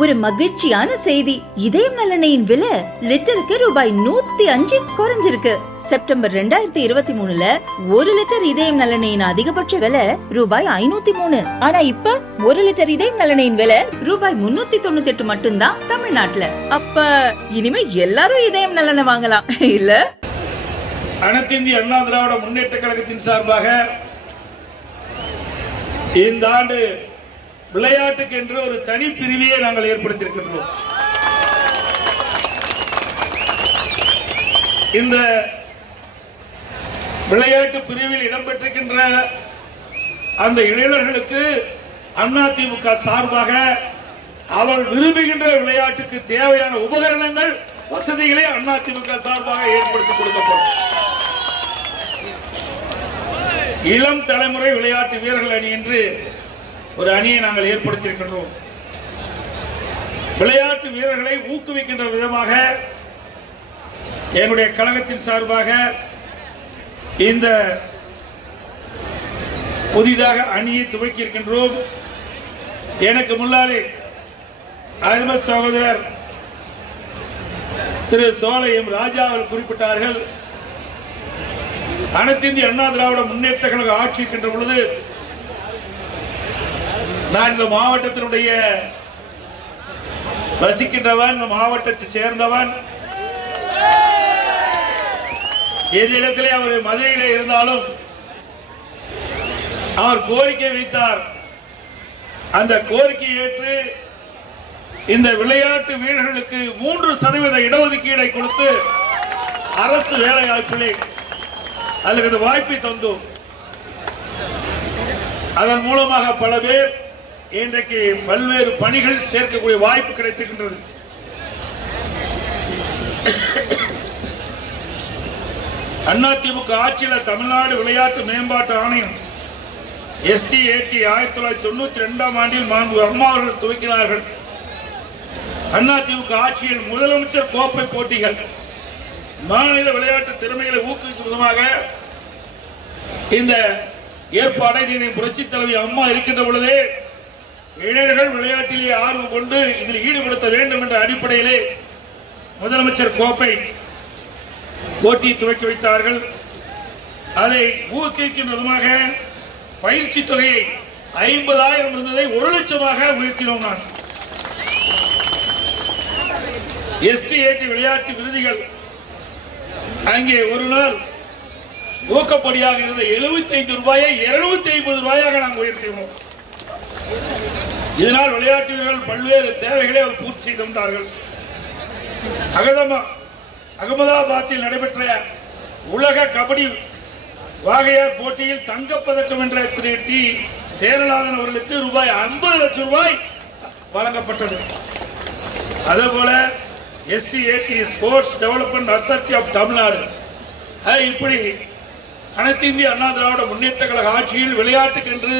ஒரு மகிழ்ச்சியான செய்தி. இதயம் நலனையின் விலை லிட்டருக்கு ரூபாய் நூத்தி அஞ்சு குறைஞ்சிருக்கு. செப்டம்பர் ரெண்டாயிரத்தி இருபத்தி மூணுல ஒரு லிட்டர் இதயம் நலனையின் அதிகபட்ச விலை ரூபாய் ஐநூத்தி மூணு. ஆனா இப்ப ஒரு லிட்டர் இதயம் நலனையின் விலை ரூபாய் முன்னூத்தி தொண்ணூத்தி எட்டு மட்டும்தான் தமிழ்நாட்டுல. அப்ப இனிமே எல்லாரும் இதயம் நலனை வாங்கலாம். இல்ல? அனைத்து இந்திய அண்ணா திராவிட முன்னேற்ற கழகத்தின் சார்பாக இந்த ஆண்டு விளையாட்டுக்கு என்று ஒரு தனி பிரிவியை நாங்கள் ஏற்படுத்தியிருக்கின்றோம். இந்த விளையாட்டு பிரிவில் இடம்பெற்றிருக்கின்ற அந்த இளைஞர்களுக்கு அதிமுக சார்பாக அவள் விரும்புகின்ற விளையாட்டுக்கு தேவையான உபகரணங்கள் வசதிகளை அதிமுக சார்பாக ஏற்படுத்தி கொடுக்கப்படும். இளம் தலைமுறை விளையாட்டு வீரர்கள் அணி என்று ஒரு அணியை நாங்கள் ஏற்படுத்தியிருக்கின்றோம். விளையாட்டு வீரர்களை ஊக்குவிக்கின்ற விதமாக என்னுடைய கழகத்தின் சார்பாக இந்த புதிதாக அணியை துவக்கி இருக்கின்றோம் எனக்கு முன்னாலே அருமை சகோதரர் திரு சோலையும் ராஜா அவர்கள் குறிப்பிட்டார்கள். அனைத்திந்திய அண்ணா திராவிட முன்னேற்ற கழக ஆட்சி இருக்கின்ற பொழுது நான் இந்த மாவட்டத்தினுடைய வசிக்கின்றவன் இந்த மாவட்டத்தை சேர்ந்தவன். எந்த இடத்திலே அவர் மதுரையிலே இருந்தாலும் அவர் கோரிக்கை வைத்தார். அந்த கோரிக்கை ஏற்று இந்த விளையாட்டு வீரர்களுக்கு மூன்று சதவீத இடஒதுக்கீடை கொடுத்து அரசு வேலை வாய்ப்பிலே அதற்கு அந்த வாய்ப்பை தந்தோம். அதன் மூலமாக பல பேர் இன்றைக்கு பல்வேறு பணிகள் சேர்க்கக்கூடிய வாய்ப்பு கிடைத்திருக்கின்றது. அதிமுக ஆட்சியில் தமிழ்நாடு விளையாட்டு மேம்பாட்டு ஆணையம் எஸ்டி ஏடி ஆயிரத்தி தொள்ளாயிரத்தி தொண்ணூற்றி ரெண்டாம் ஆண்டில் மாண்பு அம்மா அவர்கள் துவக்கினார்கள். அதிமுக ஆட்சியில் முதலமைச்சர் கோப்பை போட்டிகள் மாநில விளையாட்டு திறமைகளை ஊக்குவிக்கும் விதமாக இந்த ஏற்பாடை புரட்சி தலைவி அம்மா இருக்கின்ற பொழுதே இளைஞர்கள் விளையாட்டிலே ஆர்வம் கொண்டு இதில் ஈடுபடுத்த வேண்டும் என்ற அடிப்படையிலே முதலமைச்சர் கோப்பை போட்டி துவக்கி வைத்தார்கள். அதை ஊக்குவிக்கும் விதமாக பயிற்சி தொகையை ஐம்பதாயிரம் இருந்ததை ஒரு லட்சமாக உயர்த்தினோம் நான். எஸ்டிஏடி விளையாட்டு விருதுகள் அங்கே ஒரு நாள் ஊக்கப்படியாக இருந்த 75 ரூபாயை 250 ஐம்பது ரூபாயாக நாங்கள் உயர்த்தினோம். இதனால் விளையாட்டு வீரர்கள் பல்வேறு தேவைகளை அவர் பூர்த்தி செய்து கொண்டார்கள். அகதமா அகமதாபாத்தில் நடைபெற்ற உலக கபடி வாகையார் போட்டியில் தங்கப்பதக்கம் என்ற திரு டி. சேரநாதன் அவர்களுக்கு ரூபாய் 50 லட்சம் ரூபாய் வழங்கப்பட்டது. அதேபோல S D A T sports development authority of Tamil Nadu. இப்படி அனைத்து இந்திய அண்ணா திராவிட முன்னேற்ற கழக ஆட்சியில் விளையாட்டுக்கென்று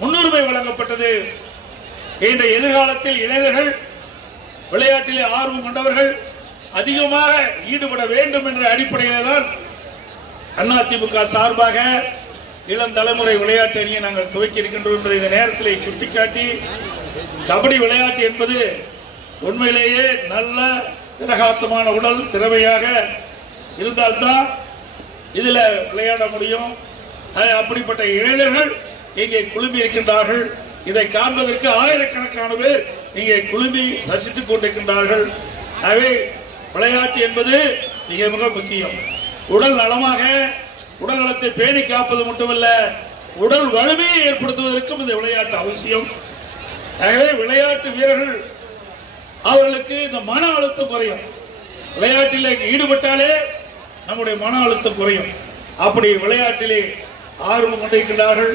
முன்னுரிமை வழங்கப்பட்டது. என்ற எதிர்காலத்தில் இளைஞர்கள் விளையாட்டிலே ஆர்வம் கொண்டவர்கள் அதிகமாக ஈடுபட வேண்டும் என்ற அடிப்படையிலே தான் அதிமுக சார்பாக இளம் தலைமுறை விளையாட்டு அணியை நாங்கள் துவக்கி இருக்கின்றோம் என்பதை இந்த நேரத்தில் சுட்டிக்காட்டி கபடி விளையாட்டு என்பது உண்மையிலேயே நல்ல திடகாத்தமான உடல் திறமையாக இருந்தால்தான் இதில் விளையாட முடியும். அப்படிப்பட்ட இளைஞர்கள் இங்கே குழுமி இருக்கின்றார்கள். இதை காண்பதற்கு ஆயிரக்கணக்கான பேர் இங்கே குழுமி ரசித்துக் கொண்டிருக்கின்றார்கள். ஆகவே விளையாட்டு என்பது மிக மிக முக்கியம். உடல் நலமாக உடல் நலத்தை பேணி காப்பது மட்டுமல்ல உடல் வலிமையை ஏற்படுத்துவதற்கும் இந்த விளையாட்டு அவசியம். ஆகவே விளையாட்டு வீரர்கள் அவர்களுக்கு இந்த மன அழுத்தம் குறையும். விளையாட்டில் ஈடுபட்டாலே நம்முடைய மன அழுத்தம் குறையும். அப்படி விளையாட்டிலே ஆர்வம் கொண்டிருக்கின்றார்கள்.